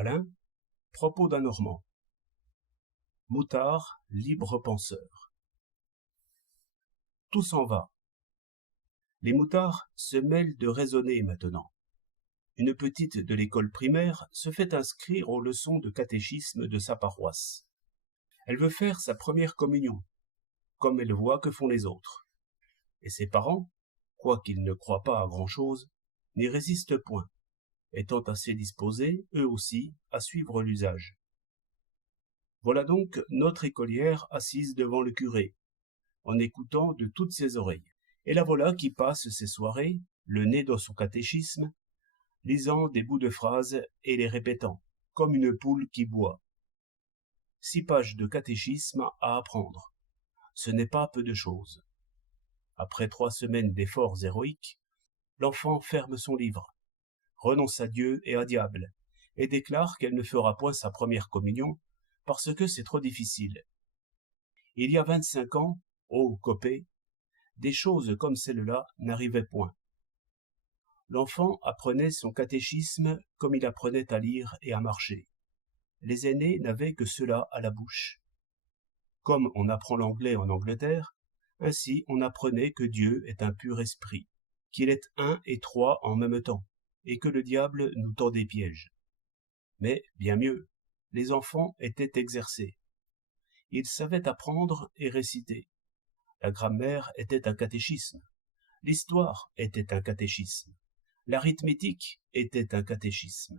Alain, propos d'un Normand. Moutard, libre penseur. Tout s'en va. Les moutards se mêlent de raisonner maintenant. Une petite de l'école primaire se fait inscrire aux leçons de catéchisme de sa paroisse. Elle veut faire sa première communion, comme elle voit que font les autres. Et ses parents, quoiqu'ils ne croient pas à grand-chose, n'y résistent point, étant assez disposés, eux aussi, à suivre l'usage. Voilà donc notre écolière assise devant le curé, en écoutant de toutes ses oreilles. Et la voilà qui passe ses soirées, le nez dans son catéchisme, lisant des bouts de phrases et les répétant, comme une poule qui boit. 6 pages de catéchisme à apprendre. Ce n'est pas peu de choses. Après 3 semaines d'efforts héroïques, l'enfant ferme son livre, renonce à Dieu et à diable, et déclare qu'elle ne fera point sa première communion parce que c'est trop difficile. Il y a 25 ans, ô Copé, des choses comme celle-là n'arrivaient point. L'enfant apprenait son catéchisme comme il apprenait à lire et à marcher. Les aînés n'avaient que cela à la bouche. Comme on apprend l'anglais en Angleterre, ainsi on apprenait que Dieu est un pur esprit, qu'il est un et trois en même temps, et que le diable nous tend des pièges. Mais, bien mieux, les enfants étaient exercés. Ils savaient apprendre et réciter. La grammaire était un catéchisme. L'histoire était un catéchisme. L'arithmétique était un catéchisme.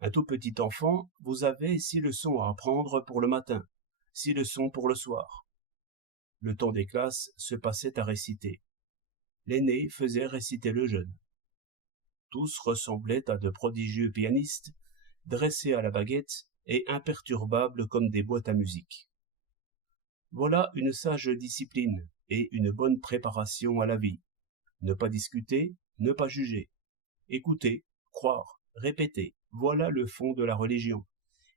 Un tout petit enfant, vous avez 6 leçons à apprendre pour le matin, 6 leçons pour le soir. Le temps des classes se passait à réciter. L'aîné faisait réciter le jeune. Tous ressemblaient à de prodigieux pianistes, dressés à la baguette et imperturbables comme des boîtes à musique. Voilà une sage discipline et une bonne préparation à la vie. Ne pas discuter, ne pas juger. Écouter, croire, répéter, voilà le fond de la religion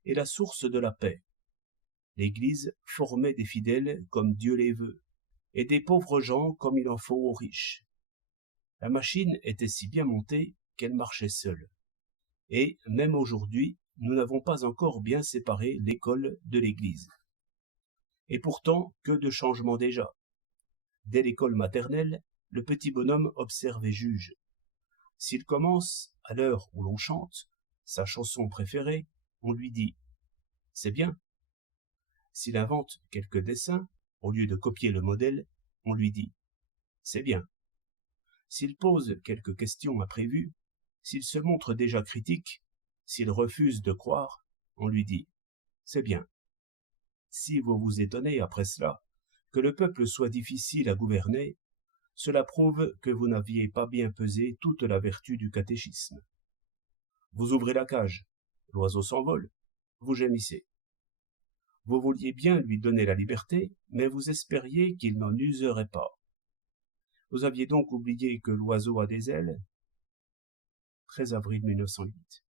et la source de la paix. L'Église formait des fidèles comme Dieu les veut, et des pauvres gens comme il en faut aux riches. La machine était si bien montée qu'elle marchait seule. Et, même aujourd'hui, nous n'avons pas encore bien séparé l'école de l'Église. Et pourtant, que de changements déjà. Dès l'école maternelle, le petit bonhomme observe et juge. S'il commence, à l'heure où l'on chante, sa chanson préférée, on lui dit « c'est bien ». S'il invente quelques dessins, au lieu de copier le modèle, on lui dit « c'est bien ». S'il pose quelques questions imprévues, s'il se montre déjà critique, s'il refuse de croire, on lui dit « c'est bien ». Si vous vous étonnez après cela que le peuple soit difficile à gouverner, cela prouve que vous n'aviez pas bien pesé toute la vertu du catéchisme. Vous ouvrez la cage, l'oiseau s'envole, vous gémissez. Vous vouliez bien lui donner la liberté, mais vous espériez qu'il n'en userait pas. Vous aviez donc oublié que l'oiseau a des ailes ? 13 avril 1908.